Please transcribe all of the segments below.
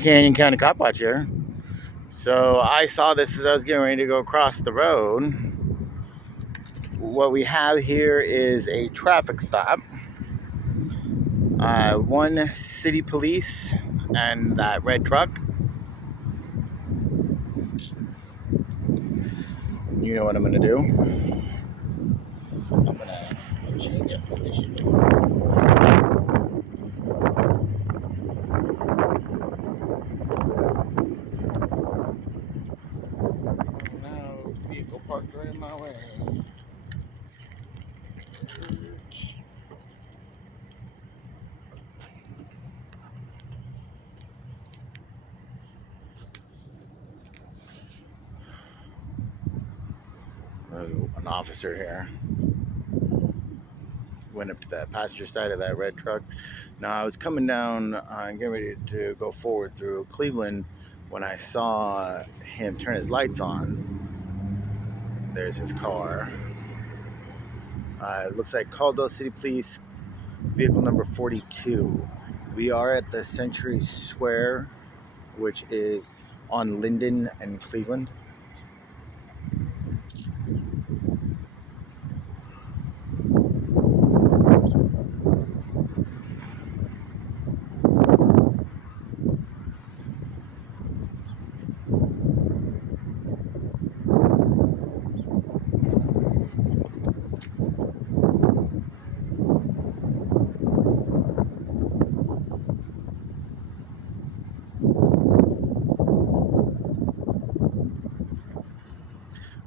Canyon County Cop Watch here. So I saw this as I was getting ready to go across the road. What we have here is a traffic stop. One city police and that red truck. You know what I'm going to do. I'm going to change their position. No, vehicle parked right in my way. An officer here went up to the passenger side of that red truck. Now I was coming down, getting ready to go forward through Cleveland when I saw him turn his lights on. There's his car. It looks like Caldwell City Police, vehicle number 42. We are at the Century Square, which is on Linden and Cleveland.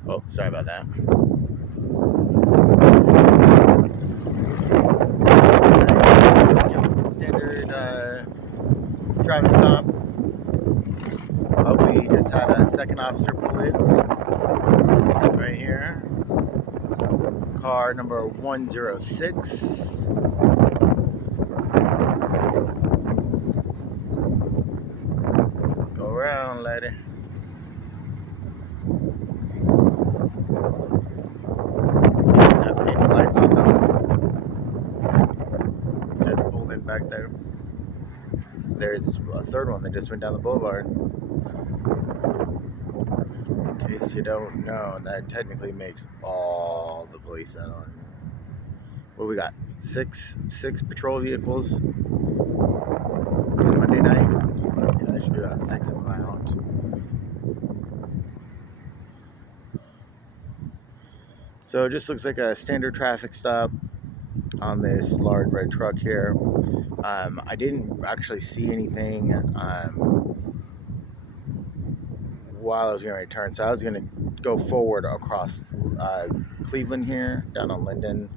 Oh, sorry about that. Standard driving stop. We just had a second officer pull in right here. Car number 106. Go around, lady. Doesn't have any lights on though. Just pulled in back there. There's a third one that just went down the boulevard. In case you don't know, that technically makes all the police out on. What we got? Six patrol vehicles. It's a Monday night. Yeah, there should be about 6 of them out. So it just looks like a standard traffic stop on this large red truck here. I didn't actually see anything while I was going to turn, so I was going to go forward across Cleveland here, down on Linden,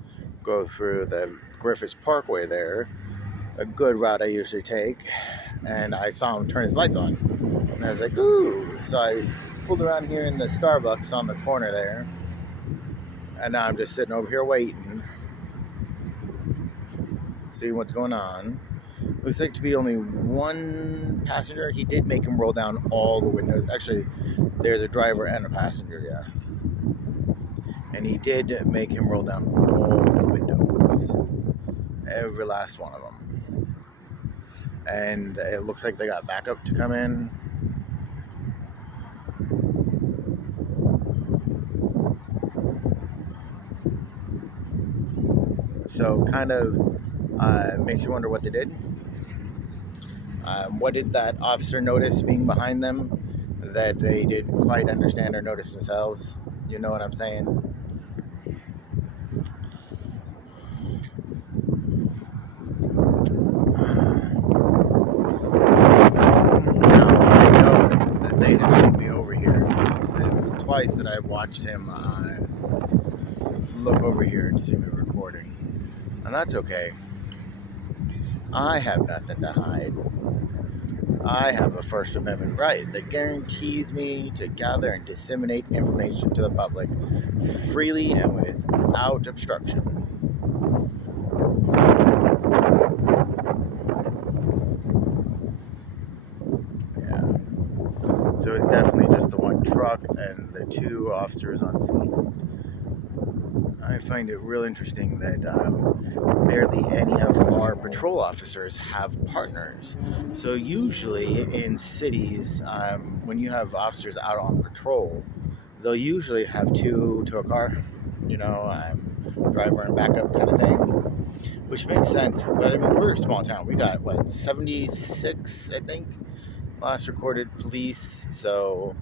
go through the Griffiths Parkway there, a good route I usually take, and I saw him turn his lights on, and I was like, ooh, so I pulled around here in the Starbucks on the corner there, and now I'm just sitting over here waiting, seeing what's going on. Looks like to be only one passenger. He did make him roll down all the windows. Actually, there's a driver and a passenger, yeah. And he did make him roll down all the windows. Every last one of them. And it looks like they got backup to come in. So kind of makes you wonder what they did. What did that officer notice being behind them that they didn't quite understand or notice themselves? You know what I'm saying? Now, I know that they have seen me over here. It's twice that I've watched him look over here to see me recording. And that's okay. I have nothing to hide. I have a First Amendment right that guarantees me to gather and disseminate information to the public freely and without obstruction. Yeah. So it's definitely just the one truck and the 2 officers on scene. I find it real interesting that barely any of our patrol officers have partners. So usually in cities, when you have officers out on patrol, they'll usually have two to a car, driver and backup kind of thing, which makes sense. But I mean, we're a small town. We got, 76, I think, last recorded police. So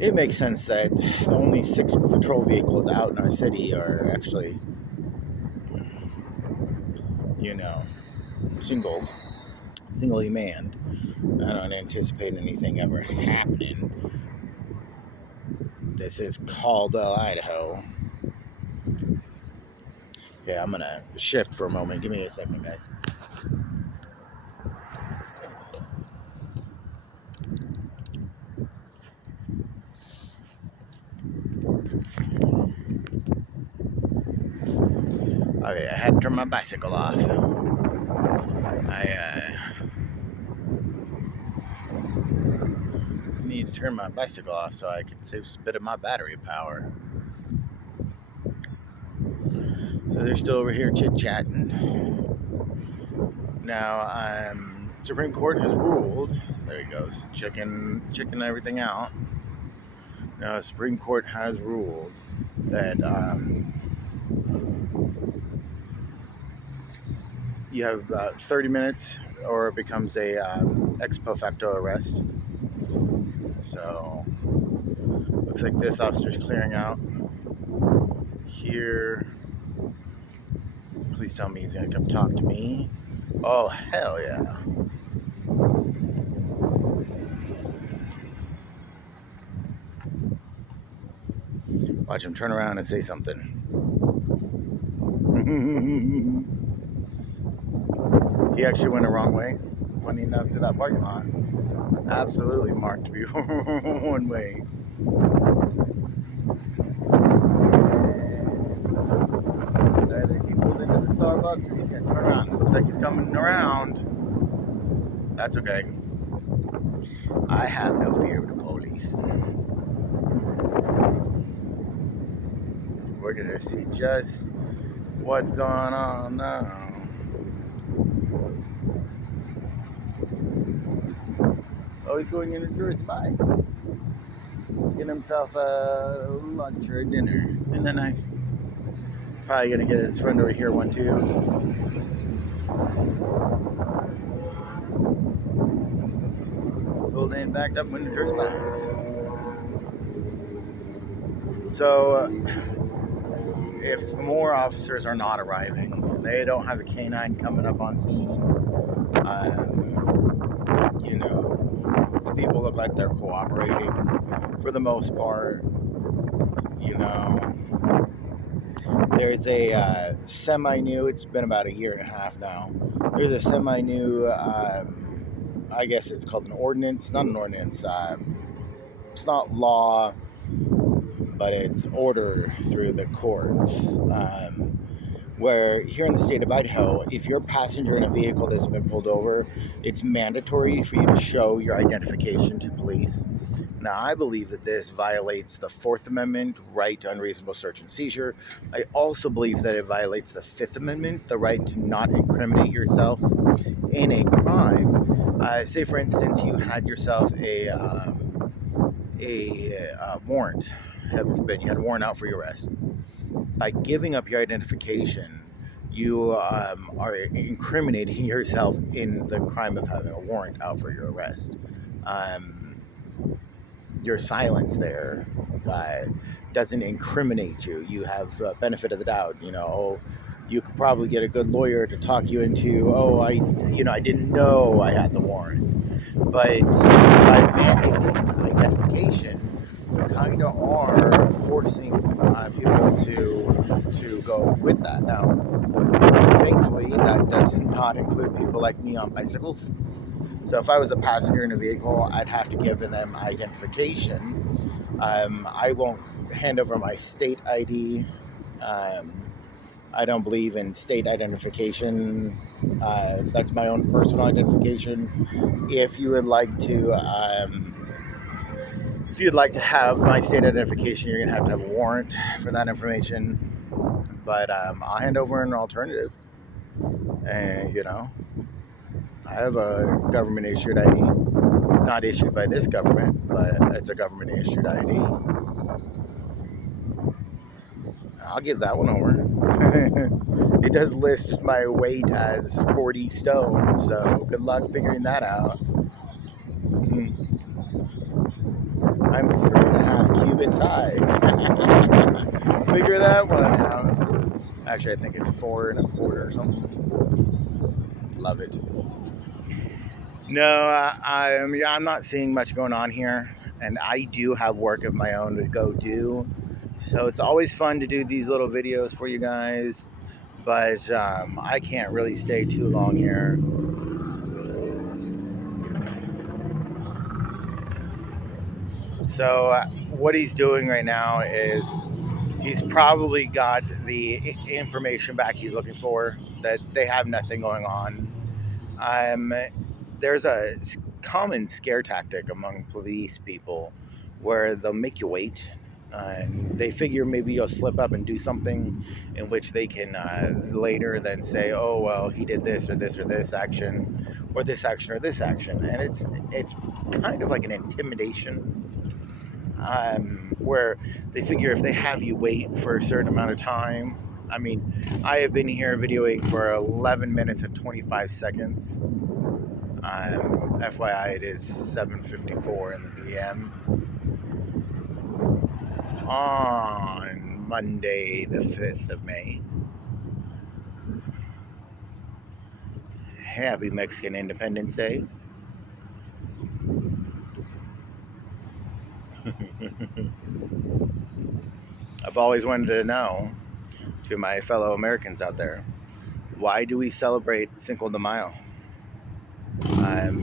it makes sense that the only 6 patrol vehicles out in our city are actually, singly manned. I don't anticipate anything ever happening. This is Caldwell, Idaho. Okay, I'm gonna shift for a moment. Give me a second, guys. Okay, I had to turn my bicycle off. I need to turn my bicycle off so I can save a bit of my battery power. So they're still over here chit-chatting. Now, Supreme Court has ruled. There he goes, checking everything out. Now, the Supreme Court has ruled that you have about 30 minutes or it becomes a ex post facto arrest. So, looks like this officer's clearing out here. Please tell me he's gonna come talk to me. Oh, hell yeah. Watch him turn around and say something. He actually went the wrong way. Funny enough, to that parking lot. Absolutely marked to be one way. Either he pulled into the Starbucks or he can't turn around. It looks like he's coming around. That's okay. I have no fear of the police. We're gonna see just what's going on now. Oh, he's going into Jersey Mike's. Getting himself a lunch or a dinner. Isn't that nice? Probably gonna get his friend over here one too. Pulled in, backed up, went to Jersey Mike's. So, if more officers are not arriving, they don't have a canine coming up on scene, the people look like they're cooperating for the most part. There's a semi-new, it's been about a year and a half now, there's a semi-new, I guess it's called an ordinance, not an ordinance, it's not law, but it's order through the courts, where here in the state of Idaho, if you're a passenger in a vehicle that's been pulled over, it's mandatory for you to show your identification to police. Now, I believe that this violates the Fourth Amendment, right to unreasonable search and seizure. I also believe that it violates the Fifth Amendment, the right to not incriminate yourself in a crime. Say, for instance, you had yourself a warrant. Heaven forbid, you had a warrant out for your arrest. By giving up your identification, you are incriminating yourself in the crime of having a warrant out for your arrest. Your silence there doesn't incriminate you. You have benefit of the doubt. You could probably get a good lawyer to talk you into, I didn't know I had the warrant. But by mandating identification, we kind of are forcing people to go with that. Now, thankfully, that does not include people like me on bicycles. So if I was a passenger in a vehicle, I'd have to give them identification. I won't hand over my state ID. I don't believe in state identification. That's my own personal identification. If you would like to have my state identification, you're gonna have to have a warrant for that information. But I'll hand over an alternative. And, I have a government issued ID. It's not issued by this government, but it's a government issued ID. I'll give that one over. It does list my weight as 40 stone, so good luck figuring that out. I'm 3.5 cubits high. Figure that one out. Actually, I think it's 4.25 or something. Love it. No, I'm not seeing much going on here, and I do have work of my own to go do. So it's always fun to do these little videos for you guys, but I can't really stay too long here. So what he's doing right now is he's probably got the information back he's looking for, that they have nothing going on. There's a common scare tactic among police people where they'll make you wait, and they figure maybe you'll slip up and do something in which they can later then say, oh, well, he did this or this or this action or this action or this action. And it's kind of like an intimidation, where they figure if they have you wait for a certain amount of time. I mean, I have been here videoing for 11 minutes and 25 seconds. FYI, it is 7:54 in the PM on Monday, the 5th of May. Happy Mexican Independence Day. I've always wanted to know, to my fellow Americans out there, why do we celebrate Cinco de Mayo?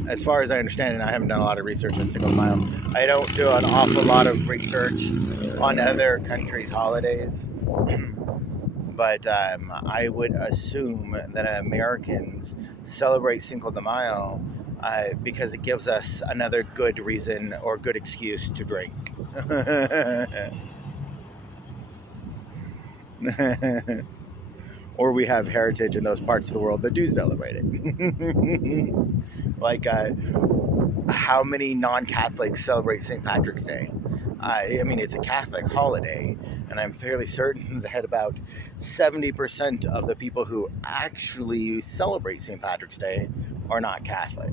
As far as I understand, and I haven't done a lot of research on Cinco de Mayo, I don't do an awful lot of research on other countries' holidays. But I would assume that Americans celebrate Cinco de Mayo because it gives us another good reason or good excuse to drink. Or we have heritage in those parts of the world that do celebrate it. Like, how many non-Catholics celebrate St. Patrick's Day? I mean, it's a Catholic holiday, and I'm fairly certain that about 70% of the people who actually celebrate St. Patrick's Day are not Catholic.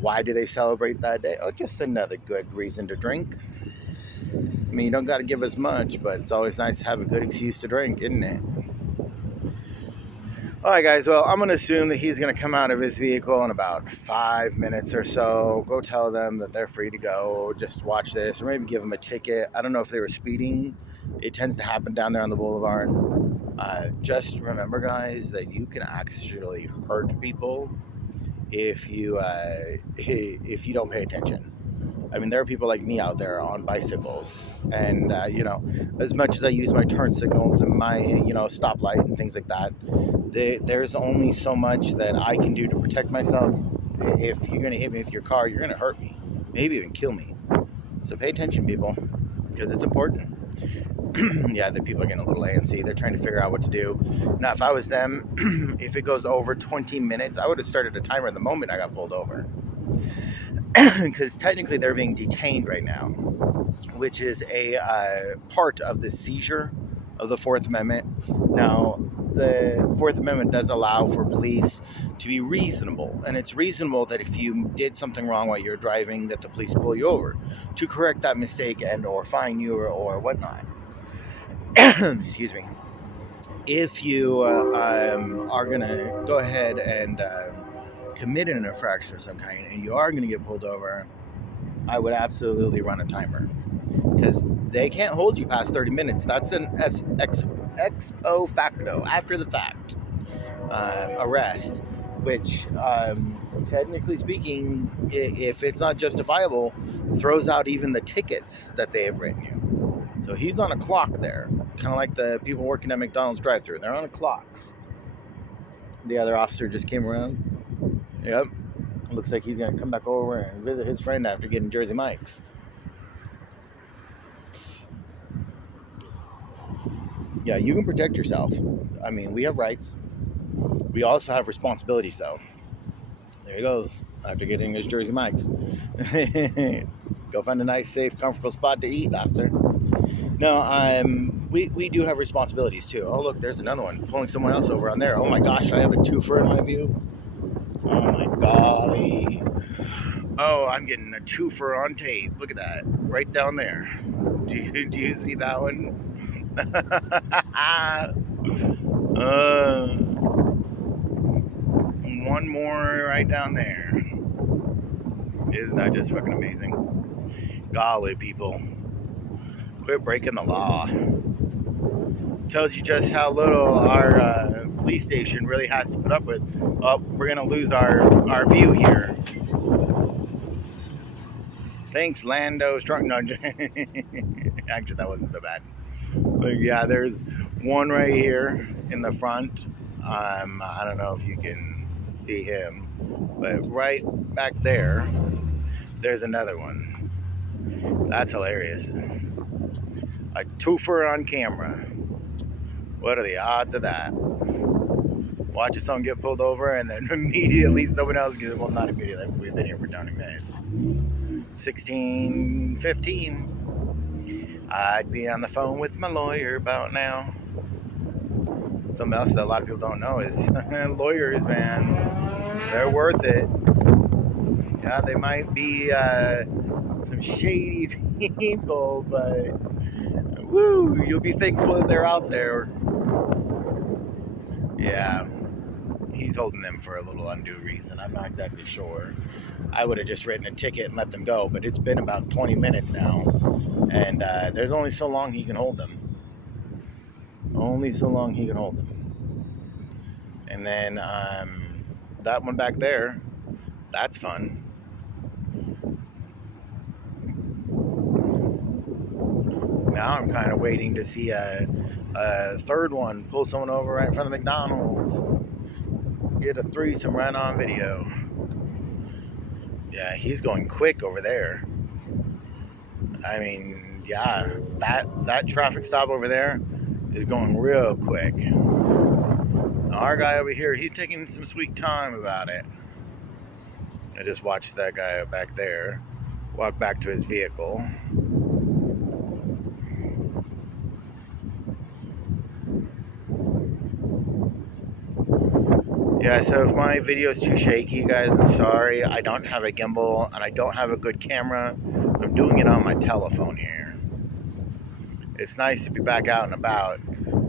Why do they celebrate that day? Oh, just another good reason to drink. I mean, you don't got to give us much, but it's always nice to have a good excuse to drink, isn't it? All right, guys, well, I'm going to assume that he's going to come out of his vehicle in about 5 minutes or so. Go tell them that they're free to go. Just watch this, or maybe give them a ticket. I don't know if they were speeding. It tends to happen down there on the boulevard. Just remember, guys, that you can actually hurt people if you don't pay attention. I mean, there are people like me out there on bicycles, and as much as I use my turn signals and my stoplight and things like that, there's only so much that I can do to protect myself. If you're going to hit me with your car, you're going to hurt me, maybe even kill me. So pay attention, people, because it's important. Yeah, the people are getting a little antsy. They're trying to figure out what to do. Now, if I was them, if it goes over 20 minutes, I would have started a timer the moment I got pulled over. Because technically they're being detained right now, which is a part of the seizure of the Fourth Amendment. Now, the Fourth Amendment does allow for police to be reasonable, and it's reasonable that if you did something wrong while you're driving, that the police pull you over to correct that mistake and or fine you or whatnot. Excuse me. If you are going to go ahead and commit an infraction of some kind and you are going to get pulled over, I would absolutely run a timer, because they can't hold you past 30 minutes. That's an ex post facto, after the fact, arrest, which technically speaking, if it's not justifiable, throws out even the tickets that they have written you. So he's on a clock there, kind of like the people working at McDonald's drive-thru. They're on clocks. The other officer just came around. Yep. Looks like he's going to come back over and visit his friend after getting Jersey Mike's. Yeah, you can protect yourself. I mean, we have rights. We also have responsibilities, though. There he goes. After getting his Jersey Mike's. Go find a nice, safe, comfortable spot to eat, officer. No, we do have responsibilities too. Oh, look, there's another one pulling someone else over on there. Oh my gosh, I have a twofer in my view. Oh my golly. Oh, I'm getting a twofer on tape. Look at that, right down there. Do you see that one? One more right down there. Isn't that just fucking amazing? Golly, people. Quit breaking the law. Tells you just how little our police station really has to put up with. Oh, we're gonna lose our view here. Thanks, Lando's drunk. No, actually, that wasn't so bad. But yeah, there's one right here in the front. I don't know if you can see him, but right back there, there's another one. That's hilarious. A twofer on camera. What are the odds of that? Watching someone get pulled over and then immediately someone else gets, well, not immediately, we've been here for 20 minutes. 16:15. I'd be on the phone with my lawyer about now. Something else that a lot of people don't know is lawyers, man, they're worth it. Yeah, they might be some shady people, but woo, you'll be thankful that they're out there. Yeah, he's holding them for a little undue reason. I'm not exactly sure. I would have just written a ticket and let them go, but it's been about 20 minutes now, and there's only so long he can hold them. Only so long he can hold them. And then that one back there, that's fun. Now I'm kind of waiting to see a third one pull someone over right in front of McDonald's. Get a threesome right on video. Yeah, he's going quick over there. I mean, yeah, that traffic stop over there is going real quick. Our guy over here, he's taking some sweet time about it. I just watched that guy back there walk back to his vehicle. Yeah, so if my video is too shaky, guys, I'm sorry. I don't have a gimbal and I don't have a good camera. I'm doing it on my telephone here. It's nice to be back out and about,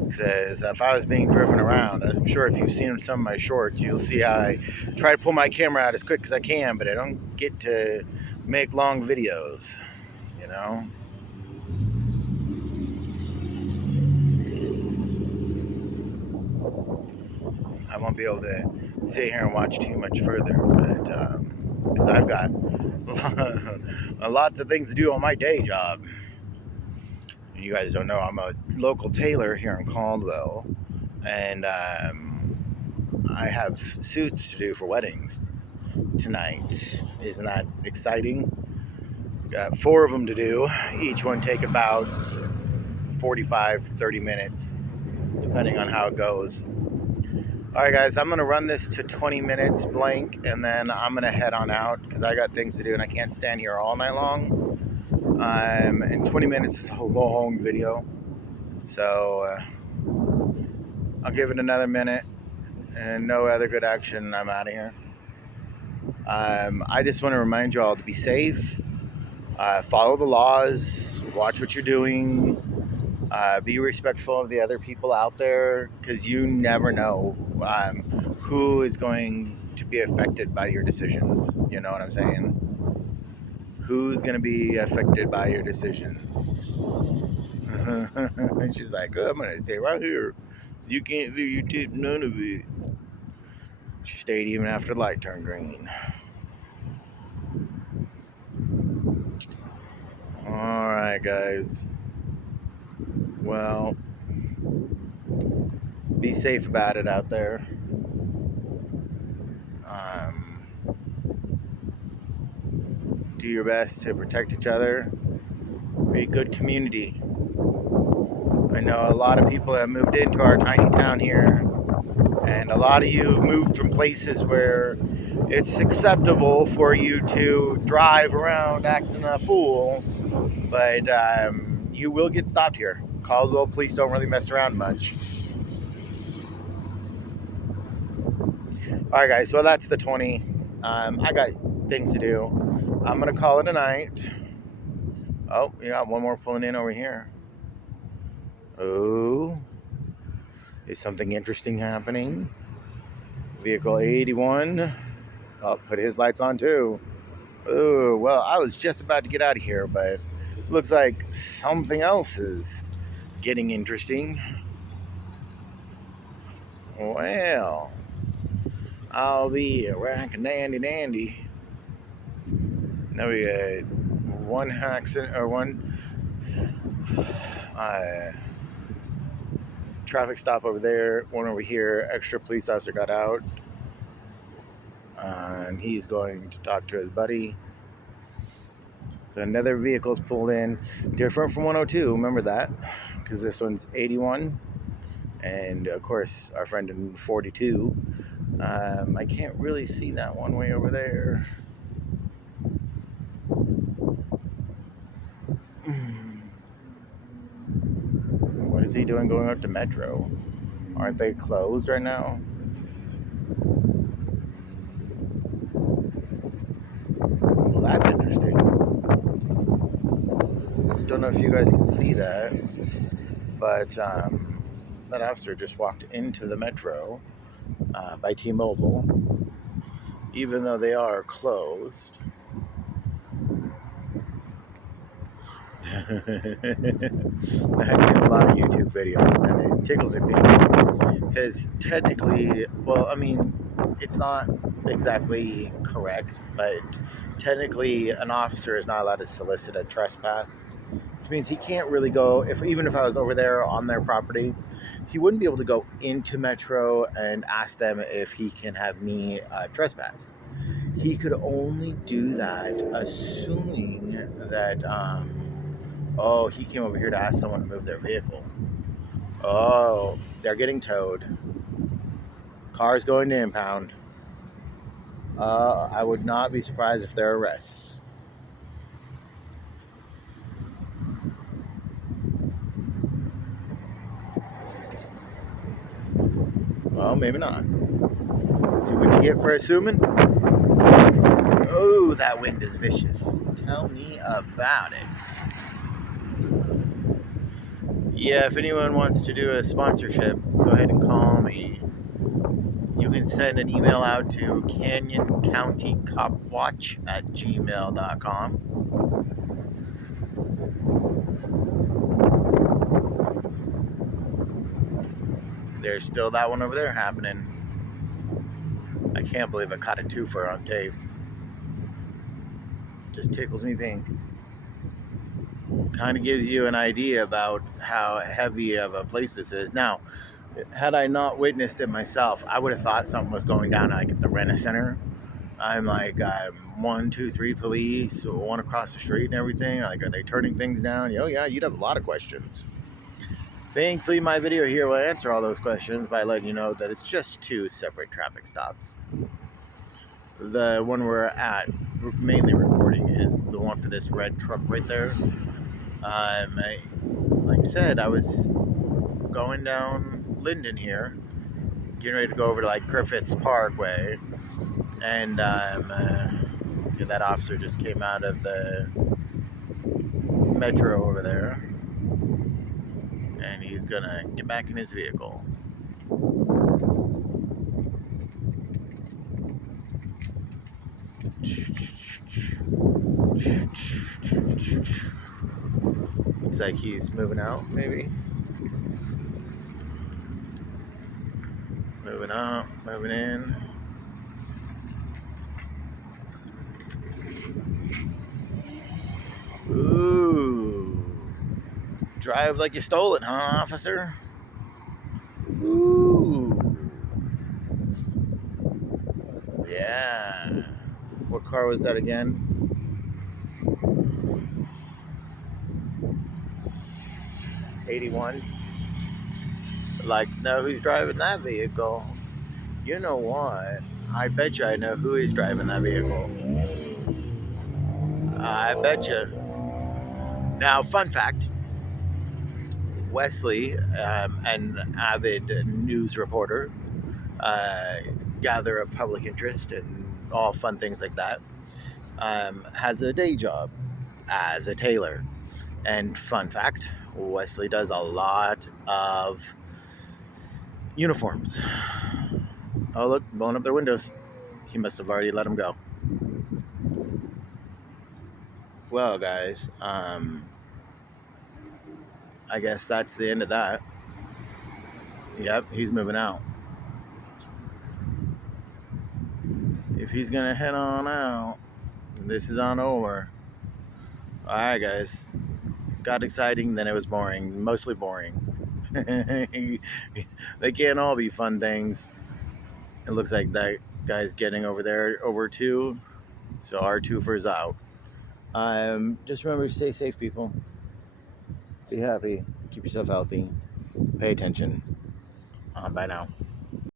because if I was being driven around, I'm sure if you've seen some of my shorts, you'll see how I try to pull my camera out as quick as I can, but I don't get to make long videos, you know? I won't be able to sit here and watch too much further, but because I've got lots of things to do on my day job. You guys don't know, I'm a local tailor here in Caldwell, and I have suits to do for weddings tonight. Isn't that exciting? Got 4 of them to do. Each one take about 45-30 minutes, depending on how it goes. Alright guys, I'm going to run this to 20 minutes blank, and then I'm going to head on out because I got things to do and I can't stand here all night long. And 20 minutes is a long video, so I'll give it another minute, and no other good action, I'm out of here. I just want to remind you all to be safe, follow the laws, watch what you're doing, be respectful of the other people out there, because you never know who is going to be affected by your decisions. You know what I'm saying? Who's going to be affected by your decisions? She's like, oh, I'm going to stay right here. You can't do your tip, none of it. She stayed even after the light turned green. Alright, guys. Well, be safe about it out there. Do your best to protect each other. Be a good community. I know a lot of people have moved into our tiny town here, and a lot of you have moved from places where it's acceptable for you to drive around acting a fool, but you will get stopped here. Caldwell police don't really mess around much. All right, guys, well, that's the 20. I got things to do. I'm going to call it a night. Oh, you got one more pulling in over here. Oh, is something interesting happening? Vehicle 81. Oh, put his lights on too. Oh, well, I was just about to get out of here, but looks like something else is getting interesting. Well, I'll be a rackin' dandy. Now we got one accident or one traffic stop over there, one over here. Extra police officer got out, and he's going to talk to his buddy. So another vehicle's pulled in, different from 102. Remember that, because this one's 81, and of course our friend in 42. I can't really see that one way over there. What is he doing going up to Metro? Aren't they closed right now? Well, that's interesting. Don't know if you guys can see that, but that officer just walked into the Metro by T-Mobile, even though they are closed. I've seen a lot of YouTube videos, and it tickles me because technically, well, I mean, it's not exactly correct, but technically an officer is not allowed to solicit a trespass, which means he can't really go, even if I was over there on their property, he wouldn't be able to go into Metro and ask them if he can have me trespass. He could only do that assuming that oh, he came over here to ask someone to move their vehicle. Oh, they're getting towed. Car's going to impound. I would not be surprised if there are arrests. Well, maybe not. See what you get for assuming? Oh, that wind is vicious. Tell me about it. Yeah, if anyone wants to do a sponsorship, go ahead and call me. You can send an email out to canyoncountycopwatch@gmail.com. There's still that one over there happening. I can't believe I caught a twofer on tape. Just tickles me pink. Kind of gives you an idea about how heavy of a place this is. Now, had I not witnessed it myself, I would have thought something was going down like at the Rent-A-Center. I'm like, 1, 2, 3 police, one across the street and everything. Like, are they turning things down? Oh yeah, you'd have a lot of questions. Thankfully, my video here will answer all those questions by letting you know that it's just 2 separate traffic stops. The one we're mainly recording is the one for this red truck right there. Like I said, I was going down Linden here, getting ready to go over to like Griffiths Parkway, and that officer just came out of the Metro over there, and he's gonna get back in his vehicle. Looks like he's moving out, maybe. Moving out, moving in. Ooh. Drive like you stole it, huh, officer? Ooh. Yeah. What car was that again? 81. I'd like to know who's driving that vehicle. You know what? I bet you I know who is driving that vehicle. I bet you. Now, fun fact, Wesley, an avid news reporter, uh, gatherer of public interest, and all fun things like that, has a day job as a tailor. And fun fact, Wesley does a lot of uniforms. Oh, look, blowing up their windows. He must have already let them go. Well, guys, I guess that's the end of that. Yep, he's moving out. If he's gonna head on out, this is on over. Alright, guys. Got exciting, then it was boring. Mostly boring. They can't all be fun things. It looks like that guy's getting over there over too. So our twofer's out. Just remember to stay safe, people. Be happy. Keep yourself healthy. Pay attention. Bye now.